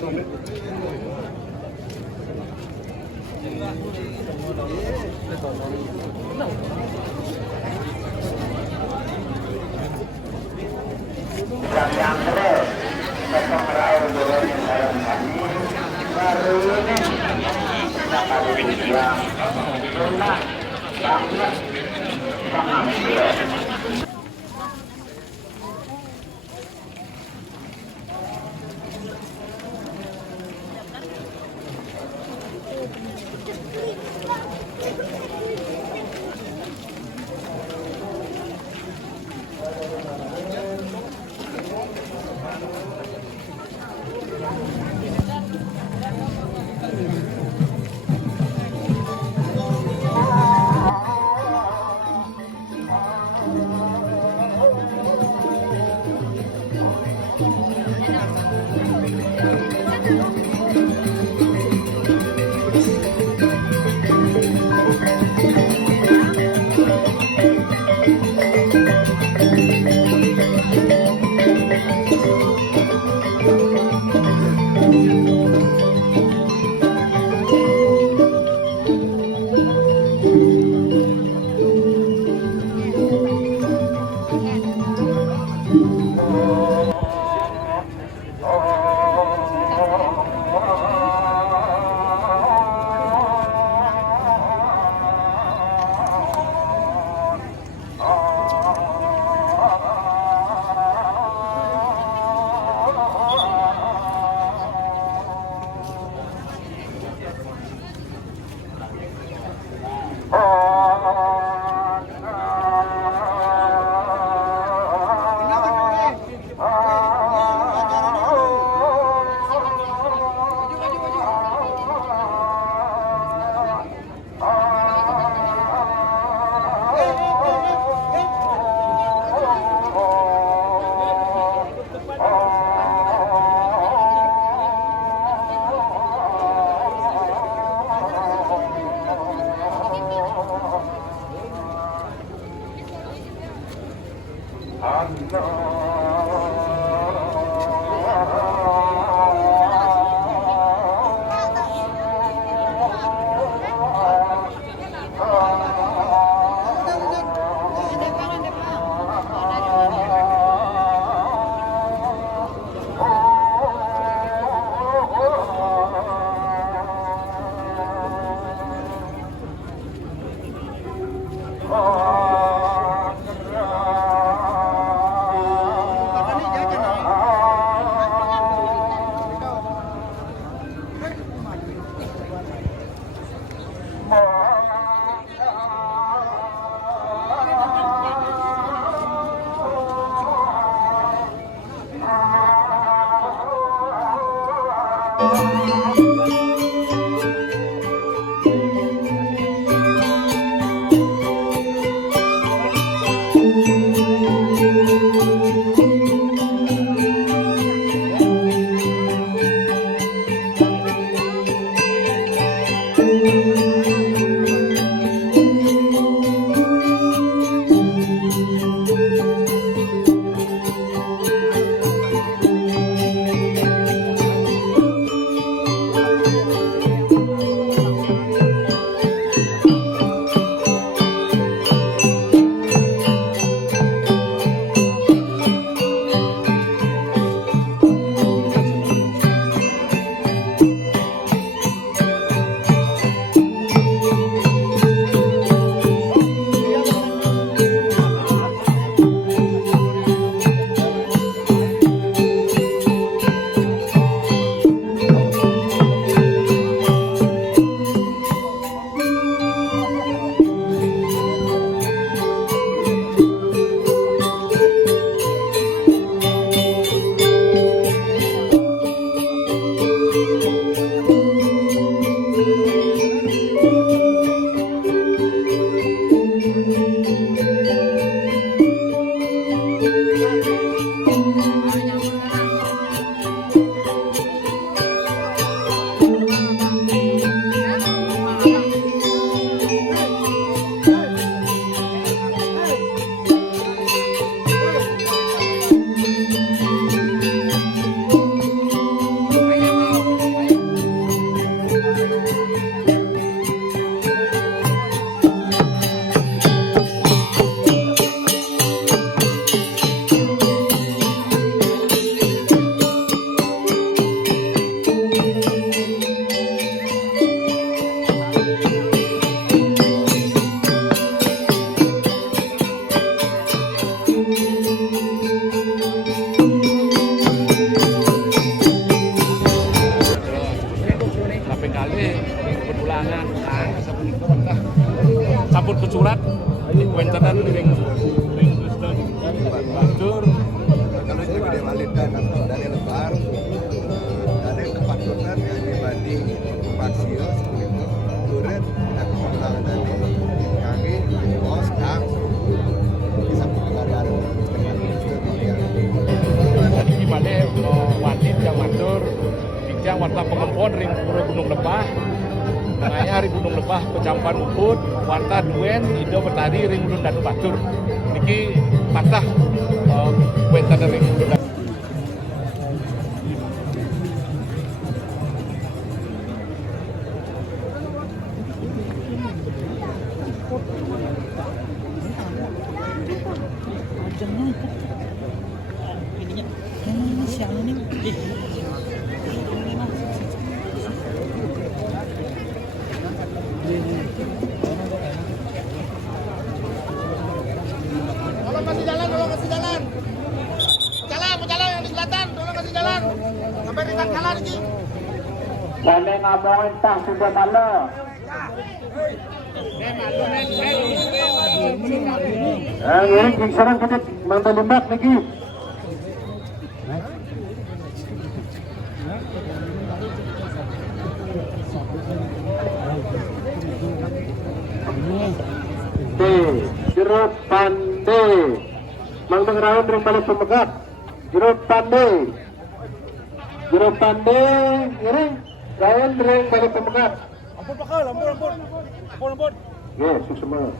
yang terus potong raut dorong yang dalam kami baru ini kita kali yang rumah banget pengambil. kuentanan ring Batur. Kalau itu gede walid dan dari lebar dari kepatutan yang dibanding pasio itu turun dan kemenangan dari kami bos kang bisa mengenali ada Tadi gimana wasit yang matur bincang warta pengempon ring Gunung Lebah. Naya hari Gunung Lebah Kecamatan Ubud, warta duen Ido Petani ring Gunung Danu Batur. Niki patah kuentanan ring Gunung Danu. Tolong kasih jalan. Jalan yang di selatan, tolong kasih jalan. Sampai di Tangkalan ini. Saya ngomongin tak sudah malu. Ini sekarang kita mantan limbak lagi. Jeruk pandai Mang Raun ring balik pemegat jeruk pandai ngiring Raun ring balik pemegat Ampun. yes semua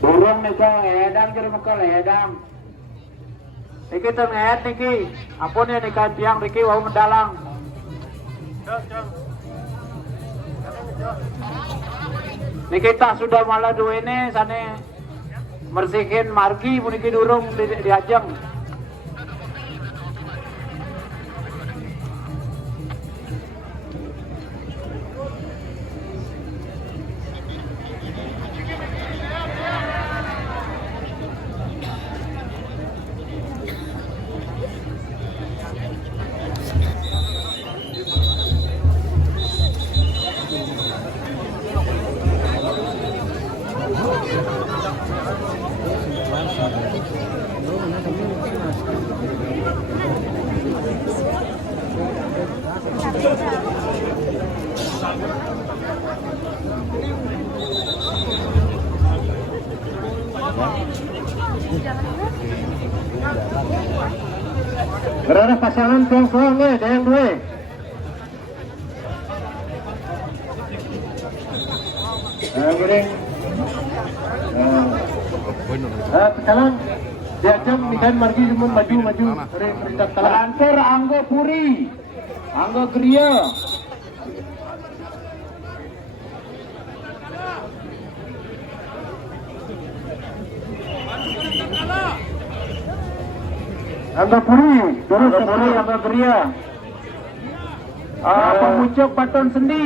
burung nih kong edang jeruk mekal edang niki tuh nged niki ampun ya nikan tiang niki wau mendalang niki tak sudah malah dua ini sana mersihin margi puniki durung diajeng berada pasangan tuang-tuang yang dua giring sekarang diajak ikan margi semua maju perintah Lancer Anggo Puri Anggo Kriya Anggo Puri terus Anggo Kriya pemucuk Baton Sendi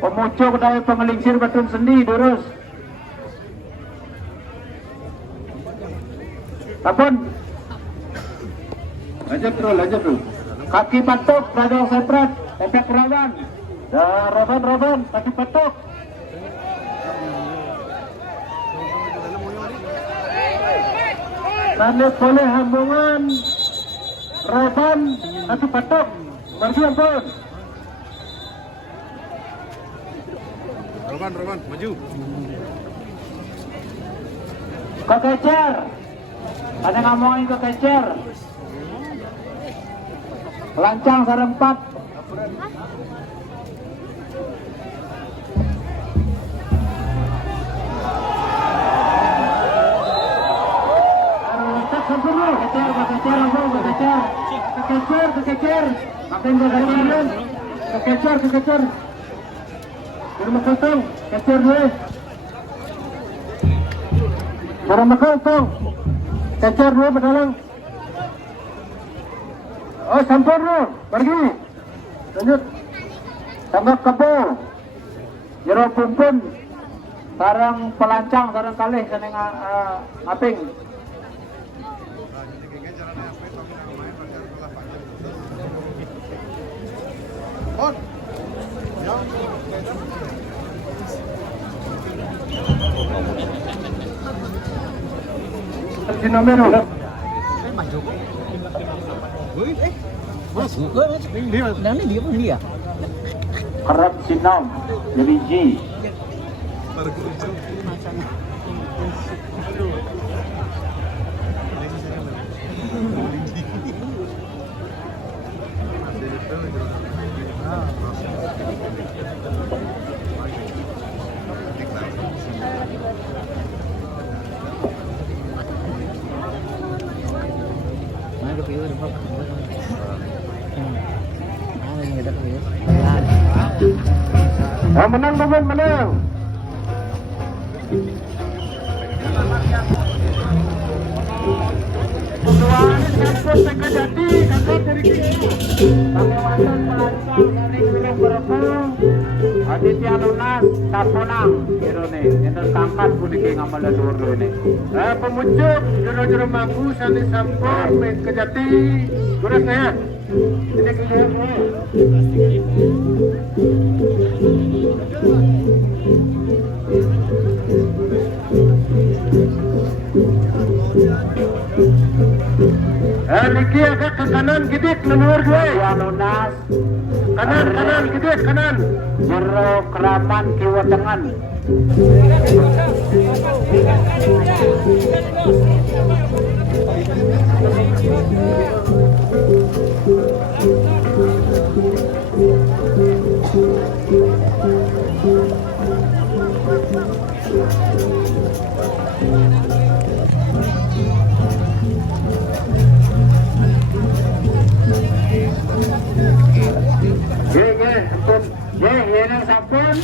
pemucuk dari pengelingsir Baton Sendi terus Apun lanjut dulu kaki patok Radang Seprat efek Rawan Rawan kaki patok Lanjut boleh hambungan Rawan kaki patok maju ampun Roman maju kekecer ada ngomongin kekecer lancang sarempat sempurna, kekecer, makin berjalan, kekecer, rumah kosong, kecer dulu, rumah kosong, kecer dulu berdalang, oh sempurna, pergi, lanjut, tambah kebul, jero pumpun, sarang pelancang, sarang kalih, seneng aping. On. Sinomero. Kerap sinom, jadi G. Menang teman, menang. Perjuangan kampus Sekejati, kakak dari kita. Pengawasan pelancong dari Gunung Berepung, Aditya Lunas, Taponang, Irone. Ini kangkat puniki ngamal leluhur ini. Pemuncuk, juru-juru mampu, sani sampur, Sekejati, gurus saya. Ini kita Niki agak ke kanan gidit leluhur gue ya lunas kanan gidit kanan jero keraman kiwa tengan Ye, sampun.